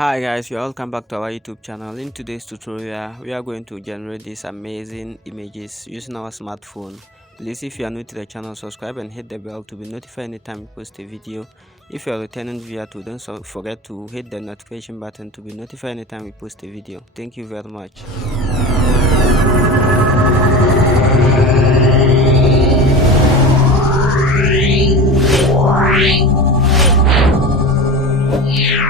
Hi guys, you're welcome back to our YouTube channel. In today's tutorial, we are going to generate these amazing images using our smartphone. Please, if you are new to the channel, subscribe and hit the bell to be notified anytime we post a video. If you are a returning viewer, don't forget to hit the notification button to be notified anytime we post a video. Thank you very much. Yeah.